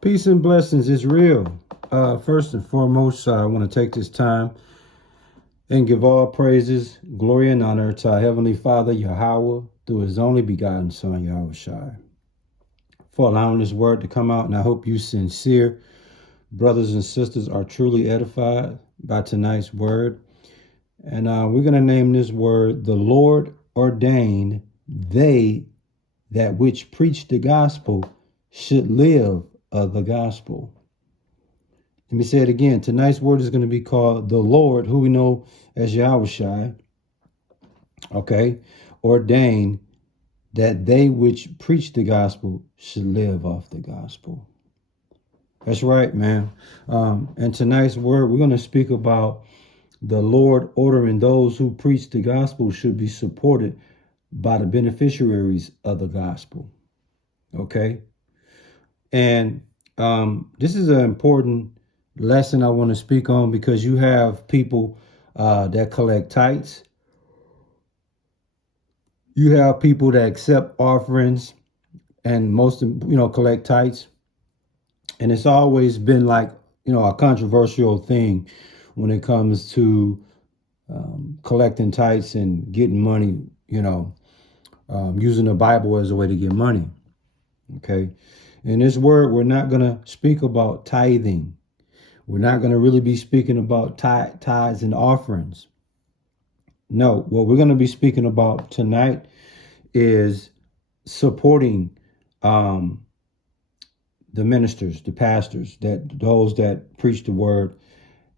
Peace and blessings is real. First and foremost, I want to take this time and give all praises, glory, and honor to our Heavenly Father, Yahweh, through His only begotten Son, Yahushua, for allowing this word to come out. And I hope you sincere brothers and sisters are truly edified by tonight's word. And we're going to name this word, the Lord ordained they that which preach the gospel should live of the gospel. Let me say it again. Tonight's word is going to be called the Lord, who we know as Yahushua, okay, ordained that they which preach the gospel should live off the gospel. That's right, man. And tonight's word, we're going to speak about the Lord ordering those who preach the gospel should be supported by the beneficiaries of the gospel, okay? And this is an important lesson I want to speak on because you have people that collect tithes. You have people that accept offerings and most, collect tithes. And it's always been like, a controversial thing when it comes to collecting tithes and getting money, using the Bible as a way to get money. Okay. In this word, we're not going to speak about tithing. We're not going to really be speaking about tithes and offerings. No, what we're going to be speaking about tonight is supporting the ministers, the pastors, those that preach the word.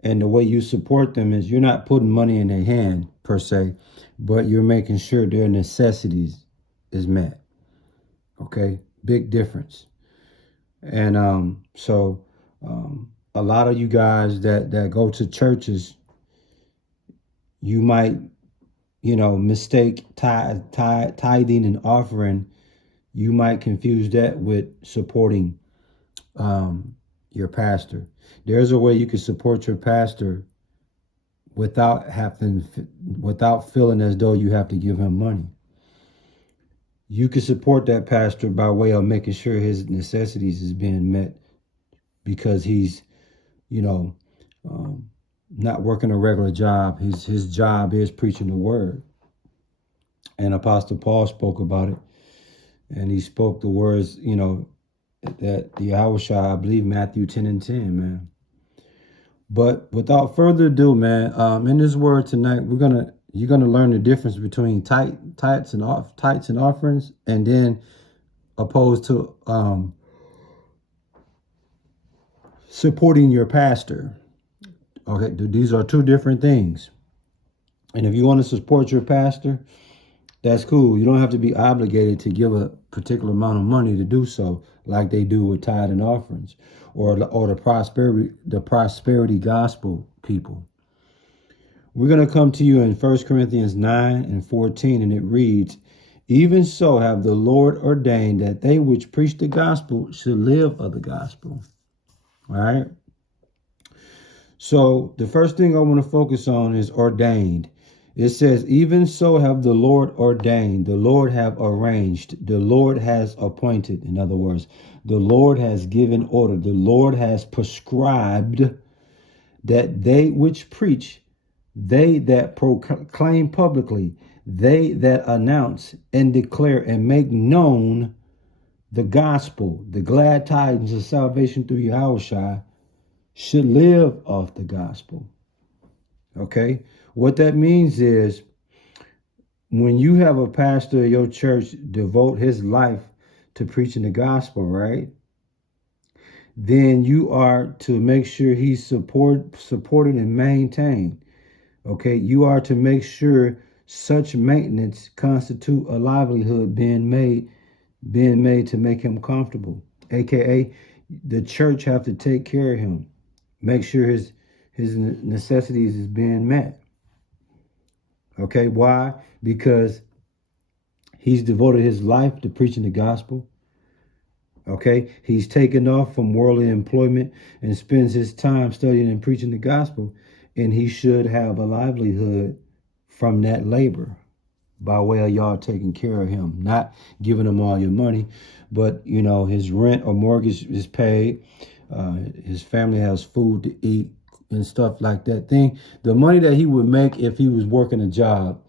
And the way you support them is you're not putting money in their hand per se, but you're making sure their necessities is met. Okay, big difference. And so a lot of you guys that go to churches, you might, mistake tithing and offering. You might confuse that with supporting your pastor. There's a way you can support your pastor without feeling as though you have to give him money. You can support that pastor by way of making sure his necessities is being met because he's, not working a regular job. His job is preaching the word. And Apostle Paul spoke about it. And he spoke the words, that the Yahushua, I believe Matthew 10:10, man. But without further ado, man, in this word tonight, you're gonna learn the difference between tithes and offerings, and then opposed to supporting your pastor. Okay, these are two different things. And if you want to support your pastor, that's cool. You don't have to be obligated to give a particular amount of money to do so, like they do with tithe and offerings, or the prosperity gospel people. We're going to come to you in 1 Corinthians 9:14, and it reads, "Even so have the Lord ordained that they which preach the gospel should live of the gospel." All right. So the first thing I want to focus on is ordained. It says, even so have the Lord ordained, the Lord have arranged, the Lord has appointed. In other words, the Lord has given order, the Lord has prescribed that they which preach, they that proclaim publicly, they that announce and declare and make known the gospel, the glad tidings of salvation through Yahushua, should live off the gospel. Okay? What that means is when you have a pastor of your church devote his life to preaching the gospel, right? Then you are to make sure he's supported and maintained. Okay? You are to make sure such maintenance constitute a livelihood being made to make him comfortable. AKA the church have to take care of him. Make sure his necessities is being met. Okay, why? Because he's devoted his life to preaching the gospel. Okay, he's taken off from worldly employment and spends his time studying and preaching the gospel, and he should have a livelihood from that labor. by way of y'all taking care of him, not giving him all your money, but you know, his rent or mortgage is paid. His family has food to eat and stuff like that. The money that he would make if he was working a job,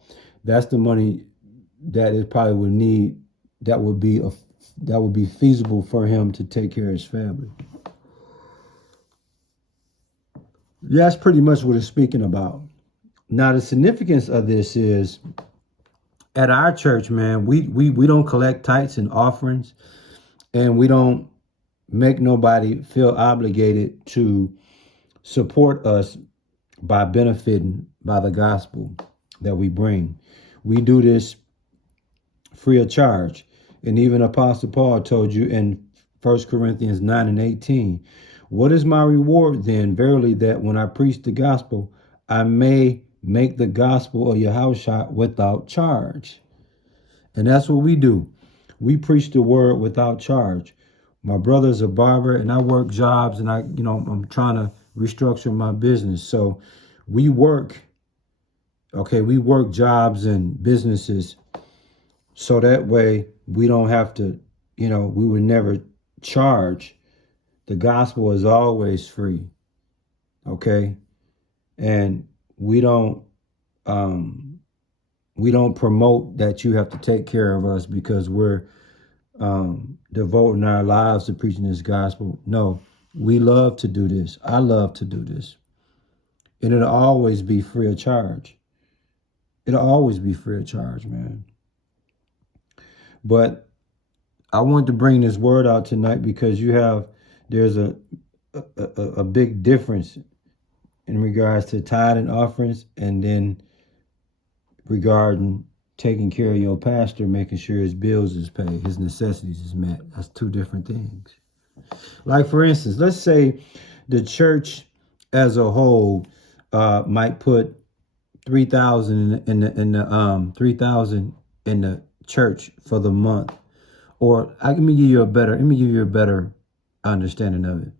that's the money that it probably would need. That would be feasible for him to take care of his family. That's pretty much what it's speaking about. Now, the significance of this is at our church, man, we don't collect tithes and offerings, and we don't make nobody feel obligated to support us by benefiting by the gospel that we bring. We do this free of charge. And even Apostle Paul told you in 1 Corinthians 9:18, what is my reward then? Verily, that when I preach the gospel, I may make the gospel of Yahushua without charge. And that's what we do. We preach the word without charge. My brother's a barber and I work jobs, and I'm trying to restructure my business. So we work jobs and businesses so that way we don't have to, we would never charge. The gospel is always free. Okay. And we don't promote that you have to take care of us because we're devoting our lives to preaching this gospel. No, we love to do this. I love to do this. And it'll always be free of charge. It'll always be free of charge, man. But I want to bring this word out tonight because there's a big difference in regards to tithe and offerings, and then regarding taking care of your pastor, making sure his bills is paid, his necessities is met. That's two different things. Like, for instance, let's say the church as a whole might put $3,000 in the $3,000 in the church for the month. Or let me give you a better understanding of it.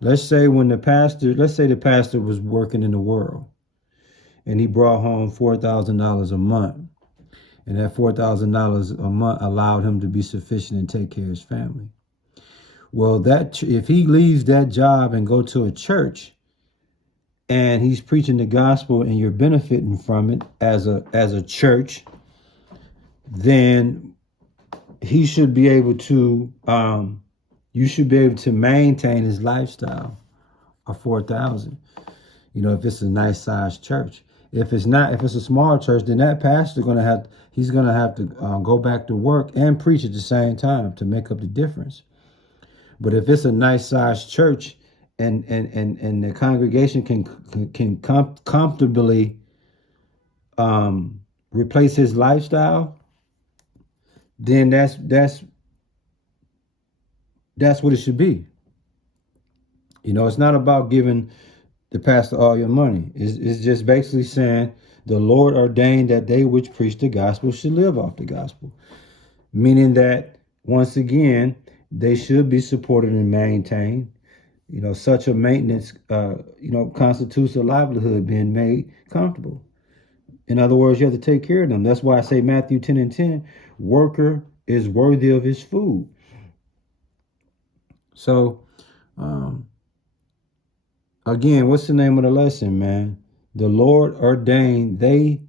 Let's say the pastor was working in the world and he brought home $4,000 a month. And that $4,000 a month allowed him to be sufficient and take care of his family. Well, if he leaves that job and go to a church and he's preaching the gospel and you're benefiting from it as a church, then he should be able to, you should be able to maintain his lifestyle of 4,000. If it's a nice sized church. If it's a small church, then that pastor he's gonna have to go back to work and preach at the same time to make up the difference. But if it's a nice sized church and the congregation can comfortably replace his lifestyle, then that's what it should be. It's not about giving the pastor all your money. It's just basically saying the Lord ordained that they which preach the gospel should live off the gospel. Meaning that, once again, they should be supported and maintained. Such a maintenance, constitutes a livelihood being made comfortable. In other words, you have to take care of them. That's why I say Matthew 10:10, worker is worthy of his food. So, again, what's the name of the lesson, man? The Lord ordained they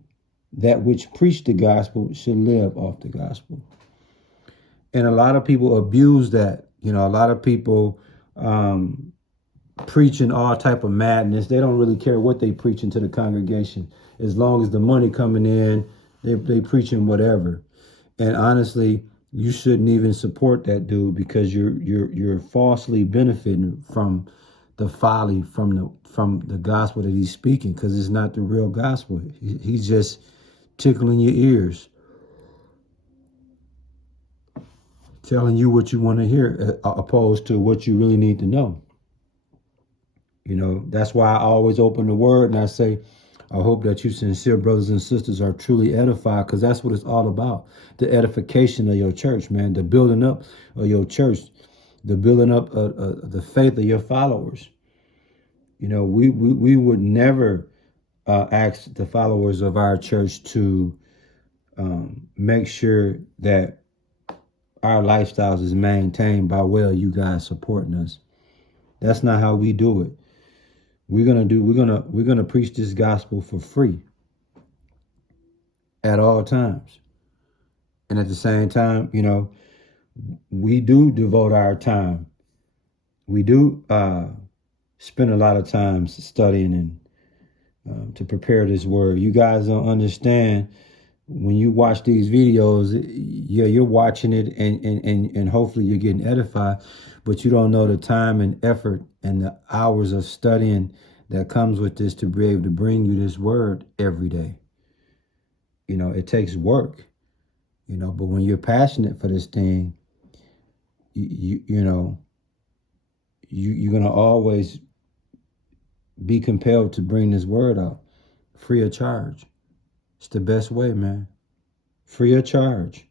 that which preach the gospel should live off the gospel. And a lot of people abuse that. A lot of people preaching all type of madness. They don't really care what they preaching to the congregation. As long as the money coming in, they preaching whatever. And honestly, you shouldn't even support that dude because you're falsely benefiting from the folly from the gospel that he's speaking, because it's not the real gospel. He's just tickling your ears, telling you what you want to hear, opposed to what you really need to know. That's why I always open the word and I say, I hope that you sincere brothers and sisters are truly edified, because that's what it's all about. The edification of your church, man, the building up of your church, the building up of the faith of your followers. We would never ask the followers of our church to make sure that our lifestyles is maintained by you guys supporting us. That's not how we do it. We're gonna preach this gospel for free at all times. And at the same time, we do devote our time. We do spend a lot of time studying and to prepare this word. You guys don't understand when you watch these videos. Yeah, you're watching it and hopefully you're getting edified, but you don't know the time and effort and the hours of studying that comes with this to be able to bring you this word every day. It takes work, but when you're passionate for this thing, you're going to always be compelled to bring this word out free of charge. It's the best way, man. Free of charge.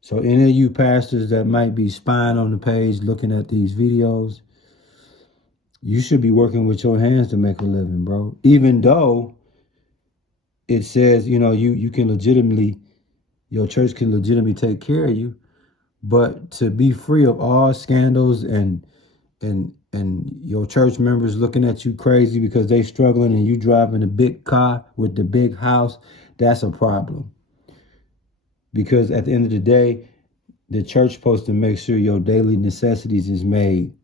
So any of you pastors that might be spying on the page, looking at these videos, you should be working with your hands to make a living, bro. Even though it says, you can legitimately, your church can legitimately take care of you, but to be free of all scandals and your church members looking at you crazy because they struggling and you driving a big car with the big house, that's a problem. Because at the end of the day, the church supposed to make sure your daily necessities is made.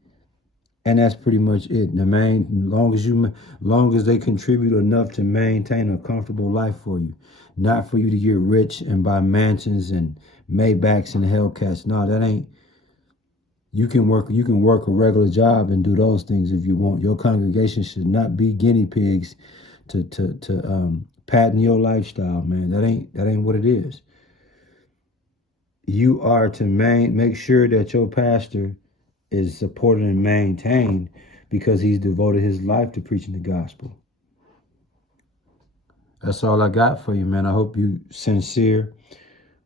And that's pretty much it. Long as they contribute enough to maintain a comfortable life for you, not for you to get rich and buy mansions and Maybachs and Hellcats. No, that ain't. You can work a regular job and do those things if you want. Your congregation should not be guinea pigs to patent your lifestyle, man. That ain't what it is. You are to make sure that your pastor is supported and maintained because he's devoted his life to preaching the gospel. That's all I got for you, man. I hope you sincere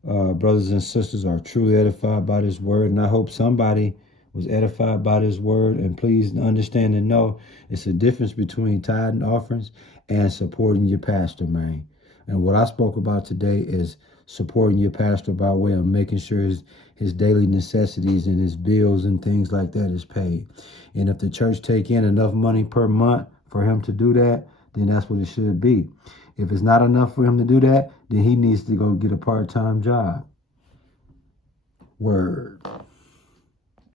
brothers and sisters are truly edified by this word, and I hope somebody was edified by this word. And please understand and know it's a difference between tithing offerings and supporting your pastor, man. And what I spoke about today is supporting your pastor by way of making sure his daily necessities and his bills and things like that is paid. And if the church take in enough money per month for him to do that, then that's what it should be. If it's not enough for him to do that, then he needs to go get a part-time job. Word.